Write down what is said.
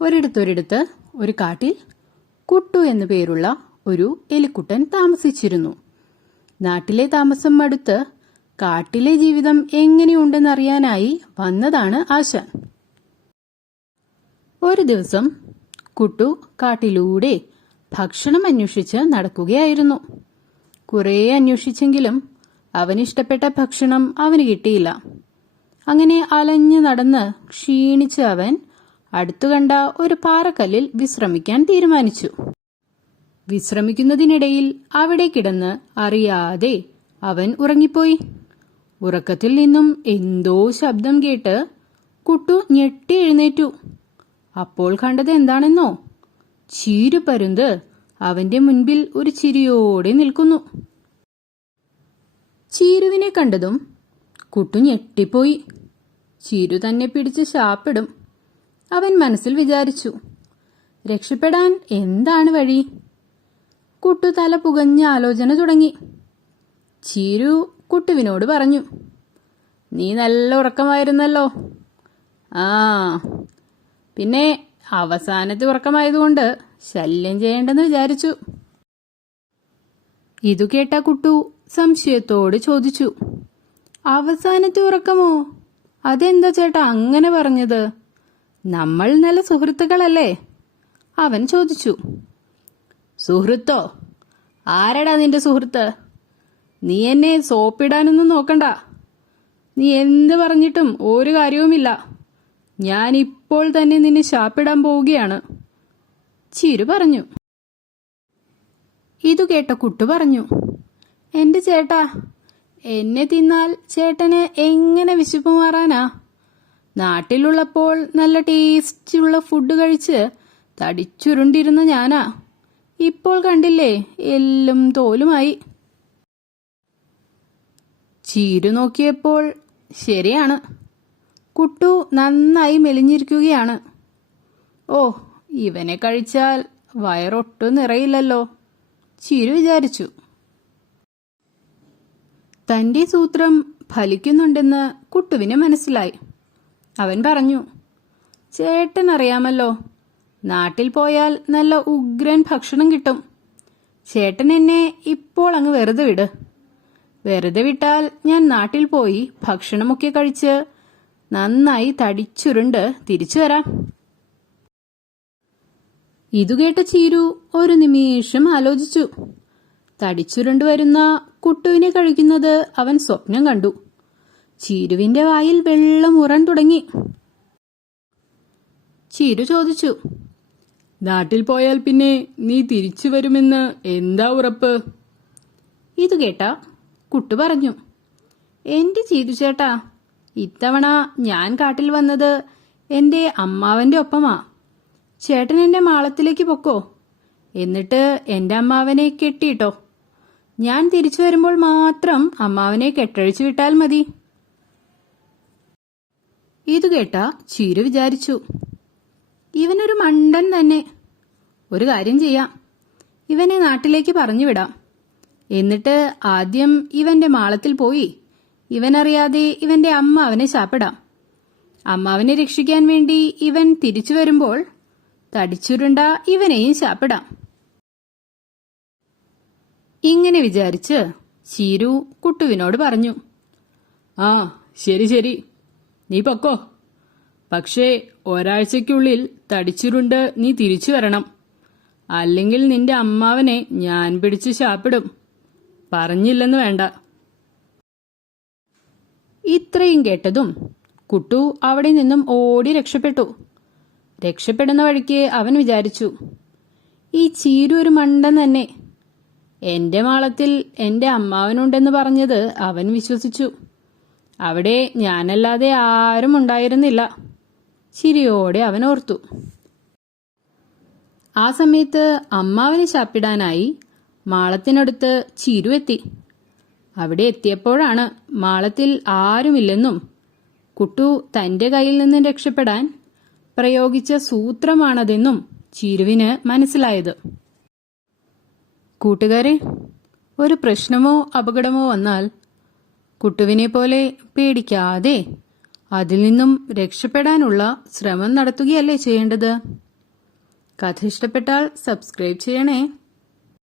ഒരിടത്തൊരിടത്ത് ഒരു കാട്ടിൽ കുട്ടു എന്നു പേരുള്ള ഒരു എലിക്കുട്ടൻ താമസിച്ചിരുന്നു. നാട്ടിലെ താമസം മടുത്ത് കാട്ടിലെ ജീവിതം എങ്ങനെയുണ്ടെന്നറിയാനായി വന്നതാണ് ആശാൻ. ഒരു ദിവസം കുട്ടു കാട്ടിലൂടെ ഭക്ഷണം അന്വേഷിച്ച് നടക്കുകയായിരുന്നു. കുറേ അന്വേഷിച്ചെങ്കിലും അവനിഷ്ടപ്പെട്ട ഭക്ഷണം അവന് കിട്ടിയില്ല. അങ്ങനെ അലഞ്ഞു നടന്ന് ക്ഷീണിച്ച് അവൻ അടുത്തു കണ്ട ഒരു പാറക്കല്ലിൽ വിശ്രമിക്കാൻ തീരുമാനിച്ചു. വിശ്രമിക്കുന്നതിനിടയിൽ അവിടെ കിടന്ന് അറിയാതെ അവൻ ഉറങ്ങിപ്പോയി. ഉറക്കത്തിൽ നിന്നും എന്തോ ശബ്ദം കേട്ട് കുട്ടു ഞെട്ടി എഴുന്നേറ്റു. അപ്പോൾ കണ്ടത് എന്താണെന്നോ? ചീരുപരുന്ത് അവന്റെ മുൻപിൽ ഒരു ചിരിയോടെ നിൽക്കുന്നു. ചീരുവിനെ കണ്ടതും കുട്ടു ഞെട്ടിപ്പോയി. ചീരു തന്നെ പിടിച്ച് ശാപ്പിടും. അവൻ മനസ്സിൽ വിചാരിച്ചു. രക്ഷപ്പെടാൻ എന്താണ് വഴി? കുട്ടു തല പുകഞ്ഞ ആലോചന തുടങ്ങി. ചീരു കുട്ടുവിനോട് പറഞ്ഞു, നീ നല്ല ഉറക്കമായിരുന്നല്ലോ. ആ, പിന്നെ അവസാനത്തെ ഉറക്കമായതുകൊണ്ട് ശല്യം ചെയ്യേണ്ടെന്ന് വിചാരിച്ചു. ഇതു കേട്ട കുട്ടു സംശയത്തോട് ചോദിച്ചു, അവസാനത്തെ ഉറക്കമോ? അതെന്താ ചേട്ടാ അങ്ങനെ പറഞ്ഞത്? നമ്മൾ നല്ല സുഹൃത്തുക്കളല്ലേ? അവൻ ചോദിച്ചു. സുഹൃത്തോ? ആരടാ നിന്റെ സുഹൃത്ത്? നീ എന്നെ സോപ്പിടാനൊന്നും നോക്കണ്ട. നീ എന്ത് പറഞ്ഞിട്ടും ഒരു കാര്യവുമില്ല. ഞാൻ ഇപ്പോൾ തന്നെ നിന്നെ ശാപ്പിടാൻ പോവുകയാണ്, ചീരു പറഞ്ഞു. ഇതു കേട്ട കുട്ടു പറഞ്ഞു, എന്റെ ചേട്ടാ, എന്നെ തിന്നാൽ ചേട്ടന് എങ്ങനെ വിശപ്പ് മാറാനാ? നാട്ടിലുള്ളപ്പോൾ നല്ല ടേസ്റ്റുള്ള ഫുഡ് കഴിച്ച് തടിച്ചുരുണ്ടിരുന്ന ഞാനാ. ഇപ്പോൾ കണ്ടില്ലേ, എല്ലും തോലുമായി. ചീരു നോക്കിയപ്പോൾ ശരിയാണ്, കുട്ടു നന്നായി മെലിഞ്ഞിരിക്കുകയാണ്. ഓ, ഇവനെ കഴിച്ചാൽ വയറൊട്ടും നിറയില്ലല്ലോ, ചീരു വിചാരിച്ചു. തന്റെ സൂത്രം ഫലിക്കുന്നുണ്ടെന്ന് കുട്ടുവിന് മനസ്സിലായി. അവൻ പറഞ്ഞു, ചേട്ടൻ അറിയാമല്ലോ, നാട്ടിൽ പോയാൽ നല്ല ഉഗ്രൻ ഭക്ഷണം കിട്ടും. ചേട്ടൻ എന്നെ ഇപ്പോൾ അങ്ങ് വെറുതെ വിട്. വെറുതെ വിട്ടാൽ ഞാൻ നാട്ടിൽ പോയി ഭക്ഷണമൊക്കെ കഴിച്ച് നന്നായി തടിച്ചുരുണ്ട് തിരിച്ചു വരാം. ഇതുകേട്ട ചീരു ഒരു നിമിഷം ആലോചിച്ചു. തടിച്ചുരുണ്ട് വരുന്ന കുട്ടുവിനെ കഴിക്കുന്നത് അവൻ സ്വപ്നം കണ്ടു. ചീരുവിന്റെ വായിൽ വെള്ളം ഊറാൻ തുടങ്ങി. ചീരു ചോദിച്ചു, നാട്ടിൽ പോയാൽ പിന്നെ നീ തിരിച്ചു വരുമെന്ന് എന്താ ഉറപ്പ്? ഇത് കേട്ട കുട്ടു പറഞ്ഞു, എന്റെ ചീരു ചേട്ടാ, ഇത്തവണ ഞാൻ കാട്ടിൽ വന്നത് എന്റെ അമ്മാവന്റെ ഒപ്പമാ. ചേട്ടൻ എന്റെ മാളത്തിലേക്ക് പൊക്കോ, എന്നിട്ട് എന്റെ അമ്മാവനെ കെട്ടിയിട്ടോ. ഞാൻ തിരിച്ചു വരുമ്പോൾ മാത്രം അമ്മാവനെ കെട്ടഴിച്ചു വിട്ടാൽ മതി. ഇതു കേട്ട ചീരു വിചാരിച്ചു, ഇവനൊരു മണ്ടൻ തന്നെ. ഒരു കാര്യം ചെയ്യാം, ഇവനെ നാട്ടിലേക്ക് പറഞ്ഞു വിടാം. എന്നിട്ട് ആദ്യം ഇവന്റെ മാളത്തിൽ പോയി ഇവനറിയാതെ ഇവന്റെ അമ്മാവനെ ശാപ്പിടാം. അമ്മാവനെ രക്ഷിക്കാൻ വേണ്ടി ഇവൻ തിരിച്ചു വരുമ്പോൾ തടിച്ചുരുണ്ട ഇവനെയും ശാപ്പിടാം. ഇങ്ങനെ വിചാരിച്ച് ചീരു കുട്ടുവിനോട് പറഞ്ഞു, ആ ശരി ശരി, നീ പൊക്കോ. പക്ഷേ ഒരാഴ്ചയ്ക്കുള്ളിൽ തടിച്ചുരുണ്ട് നീ തിരിച്ചു വരണം. അല്ലെങ്കിൽ നിന്റെ അമ്മാവനെ ഞാൻ പിടിച്ച് ശാപ്പിടും. പറഞ്ഞില്ലെന്ന് വേണ്ട. ഇത്രയും കേട്ടതും കുട്ടു അവിടെ നിന്നും ഓടി രക്ഷപ്പെട്ടു. രക്ഷപ്പെടുന്ന വഴിക്ക് അവൻ വിചാരിച്ചു, ഈ ചീരു ഒരു മണ്ടൻ തന്നെ. എന്റെ മാളത്തിൽ എന്റെ അമ്മാവനുണ്ടെന്ന് പറഞ്ഞത് അവൻ വിശ്വസിച്ചു. അവിടെ ഞാനല്ലാതെ ആരും ഉണ്ടായിരുന്നില്ല, ചിരിയോടെ അവൻ ഓർത്തു. ആ സമയത്ത് അമ്മാവനെ ശാപ്പിടാനായി മാളത്തിനടുത്ത് ചീരു എത്തി. അവിടെ എത്തിയപ്പോഴാണ് മാളത്തിൽ ആരുമില്ലെന്നും കുട്ടു തന്റെ കയ്യിൽ നിന്നും രക്ഷപ്പെടാൻ പ്രയോഗിച്ച സൂത്രമാണതെന്നും ചീരുവിന് മനസ്സിലായത്. കൂട്ടുകാരെ, ഒരു പ്രശ്നമോ അപകടമോ വന്നാൽ കുട്ടുവിനെ പോലെ പേടിക്കാതെ അതിൽ നിന്നും രക്ഷപ്പെടാനുള്ള ശ്രമം നടത്തുകയല്ലേ ചെയ്യേണ്ടത്? കഥ ഇഷ്ടപ്പെട്ടാൽ സബ്സ്ക്രൈബ് ചെയ്യണേ.